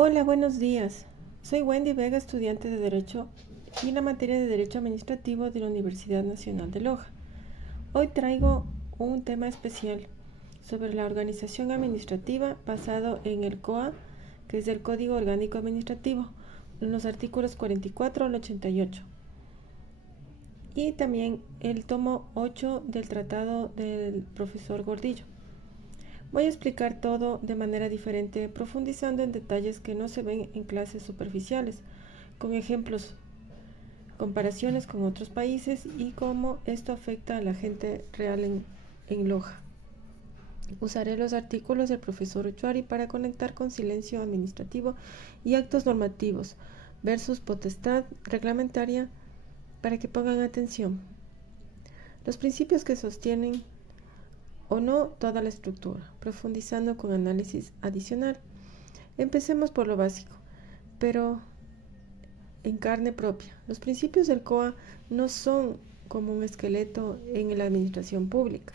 Hola, buenos días. Soy Wendy Vega, estudiante de Derecho y la materia de Derecho Administrativo de la Universidad Nacional de Loja. Hoy traigo un tema especial sobre la organización administrativa basado en el COA, que es el Código Orgánico Administrativo, en los artículos 44 al 88. Y también el tomo 8 del tratado del profesor Gordillo. Voy a explicar todo de manera diferente, profundizando en detalles que no se ven en clases superficiales, con ejemplos, comparaciones con otros países y cómo esto afecta a la gente real en Loja. Usaré los artículos del profesor Uchuari para conectar con silencio administrativo y actos normativos versus potestad reglamentaria para que pongan atención. Los principios que sostienen o no toda la estructura, profundizando con análisis adicional. Empecemos por lo básico, pero en carne propia. Los principios del COA no son como un esqueleto en la administración pública.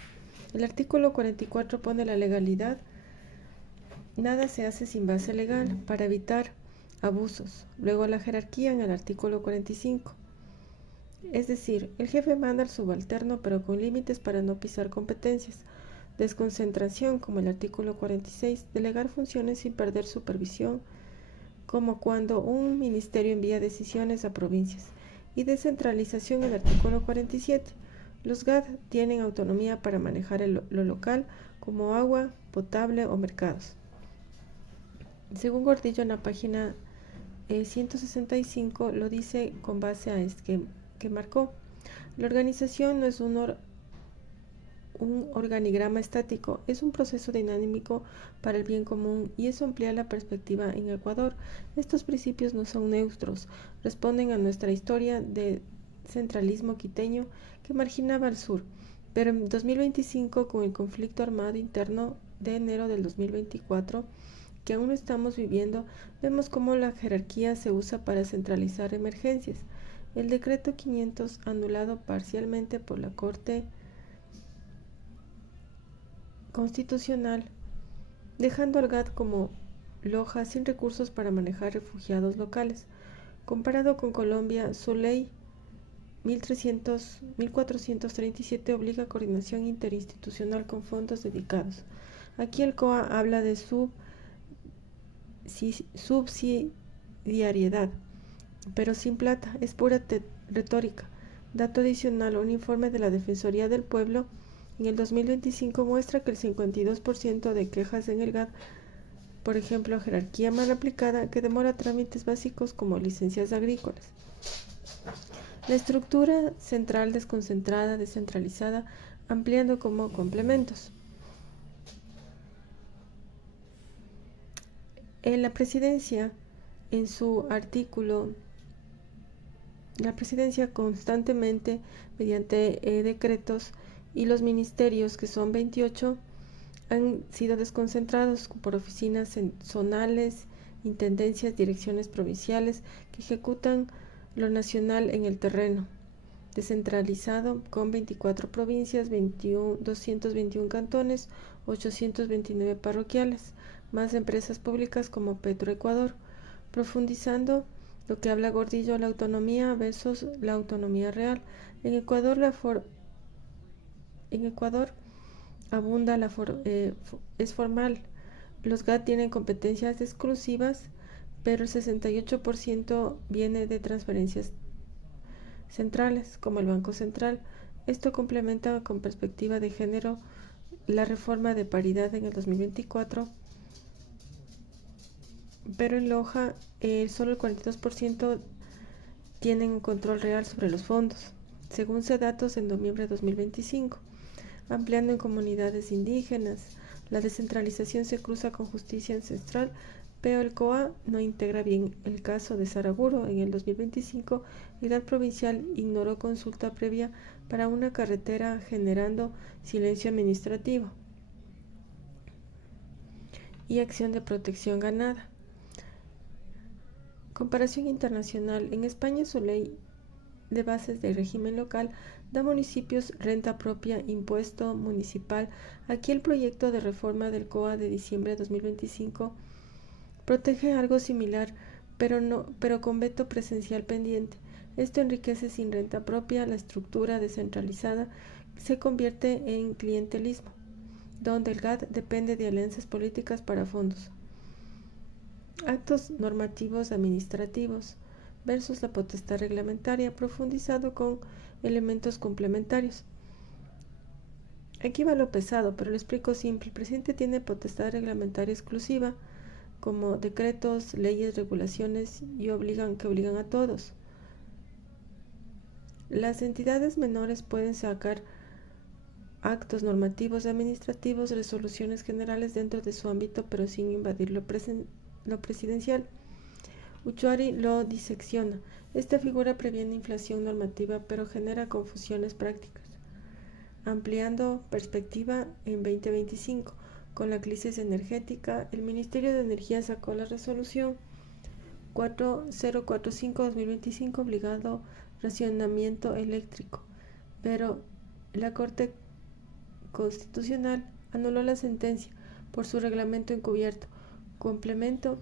El artículo 44 pone la legalidad. Nada se hace sin base legal para evitar abusos. Luego la jerarquía en el artículo 45. Es decir, el jefe manda al subalterno pero con límites para no pisar competencias. Desconcentración, como el artículo 46, delegar funciones sin perder supervisión, como cuando un ministerio envía decisiones a provincias. Y descentralización, el artículo 47. Los GAD tienen autonomía para manejar lo local, como agua potable o mercados. Según Gordillo, en la página 165 lo dice con base a este que marcó. La organización no es un organigrama estático, es un proceso dinámico para el bien común y eso amplía la perspectiva en Ecuador. Estos principios no son neutros, responden a nuestra historia de centralismo quiteño que marginaba al sur, pero en 2025, con el conflicto armado interno de enero del 2024, que aún no estamos viviendo, vemos cómo la jerarquía se usa para centralizar emergencias. El decreto 500, anulado parcialmente por la Corte Constitucional, dejando al GAD como Loja sin recursos para manejar refugiados locales. Comparado con Colombia, su ley 1437 obliga a coordinación interinstitucional con fondos dedicados. Aquí el COA habla de subsidiariedad, pero sin plata, es pura retórica. Dato adicional, un informe de la Defensoría del Pueblo en el 2025 muestra que el 52% de quejas en el GAD, por ejemplo, jerarquía mal aplicada, que demora trámites básicos como licencias agrícolas. La estructura central desconcentrada, descentralizada, ampliando como complementos. En la presidencia, en su artículo, la presidencia constantemente, mediante decretos, y los ministerios, que son 28, han sido desconcentrados por oficinas zonales, intendencias, direcciones provinciales que ejecutan lo nacional en el terreno. Descentralizado con 24 provincias, 221 cantones, 829 parroquiales, más empresas públicas como Petroecuador. Profundizando lo que habla Gordillo, la autonomía versus la autonomía real. En Ecuador, abunda es formal. Los GAD tienen competencias exclusivas, pero el 68% viene de transferencias centrales, como el Banco Central. Esto complementa con perspectiva de género la reforma de paridad en el 2024, pero en Loja solo el 42% tienen un control real sobre los fondos, según datos en noviembre de 2025. Ampliando en comunidades indígenas, la descentralización se cruza con justicia ancestral, pero el COA no integra bien el caso de Saraguro. En el 2025, el GAD provincial ignoró consulta previa para una carretera, generando silencio administrativo y acción de protección ganada. Comparación internacional. En España, su ley de bases del régimen local da municipios renta propia, impuesto municipal. Aquí el proyecto de reforma del COA de diciembre de 2025 Protege algo similar, pero con veto presencial pendiente. Esto enriquece sin renta propia la estructura descentralizada que se convierte en clientelismo, donde el GAD depende de alianzas políticas para fondos. Actos normativos administrativos versus la potestad reglamentaria, profundizado con elementos complementarios. Aquí va lo pesado, pero lo explico simple. El presidente tiene potestad reglamentaria exclusiva, como decretos, leyes, regulaciones que obligan a todos. Las entidades menores pueden sacar actos normativos administrativos, resoluciones generales dentro de su ámbito, pero sin invadir lo presidencial. Uchuari lo disecciona. Esta figura previene inflación normativa, pero genera confusiones prácticas. Ampliando perspectiva en 2025, con la crisis energética, el Ministerio de Energía sacó la resolución 4045-2025 obligado racionamiento eléctrico, pero la Corte Constitucional anuló la sentencia por su reglamento encubierto. Complemento: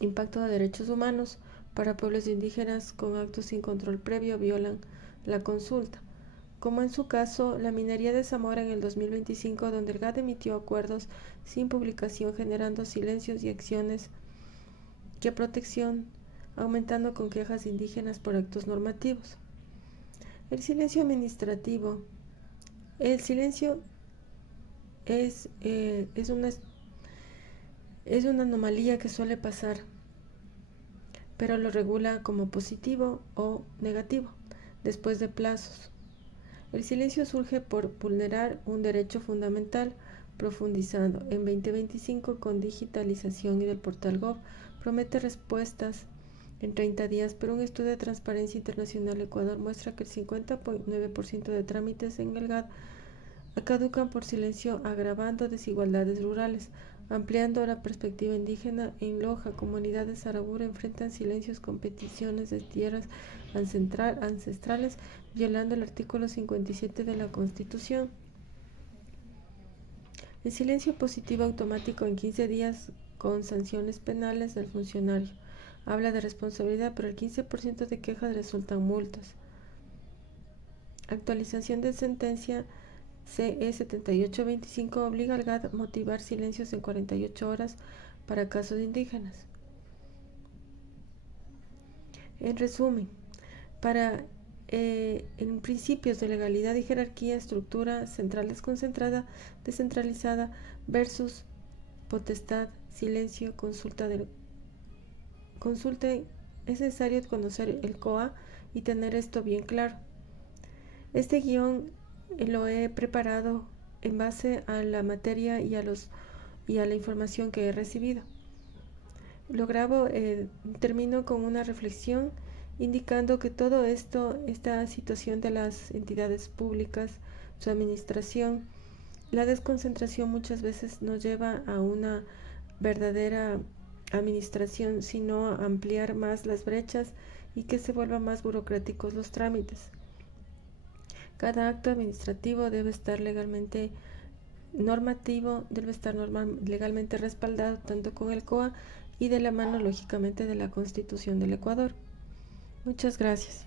impacto de derechos humanos para pueblos indígenas con actos sin control previo violan la consulta, como en su caso la minería de Zamora en el 2025, donde el GAD emitió acuerdos sin publicación, generando silencios y acciones que protección, aumentando con quejas indígenas por actos normativos. El silencio administrativo. El silencio es una anomalía que suele pasar, pero lo regula como positivo o negativo, después de plazos. El silencio surge por vulnerar un derecho fundamental, profundizando. En 2025, con digitalización y del portal Gov, promete respuestas en 30 días, pero un estudio de Transparencia Internacional Ecuador muestra que el 50.9% de trámites en el GAD caducan por silencio, agravando desigualdades rurales. Ampliando la perspectiva indígena, en Loja, comunidades Arabura enfrentan silencios con peticiones de tierras ancestrales, violando el artículo 57 de la Constitución. El silencio positivo automático en 15 días con sanciones penales del funcionario. Habla de responsabilidad, pero el 15% de quejas resultan multas. Actualización de sentencia CE 7825 obliga al GAD a motivar silencios en 48 horas para casos indígenas. En resumen, en principios de legalidad y jerarquía, estructura central desconcentrada, descentralizada versus potestad, silencio, consulta, es necesario conocer el COA y tener esto bien claro. Este guión lo he preparado en base a la materia y a la información que he recibido. Lo grabo, termino con una reflexión indicando que todo esto, esta situación de las entidades públicas, su administración, la desconcentración muchas veces nos lleva a una verdadera administración, sino a ampliar más las brechas y que se vuelvan más burocráticos los trámites. Cada acto administrativo debe estar legalmente legalmente respaldado tanto con el COA y de la mano, lógicamente, de la Constitución del Ecuador. Muchas gracias.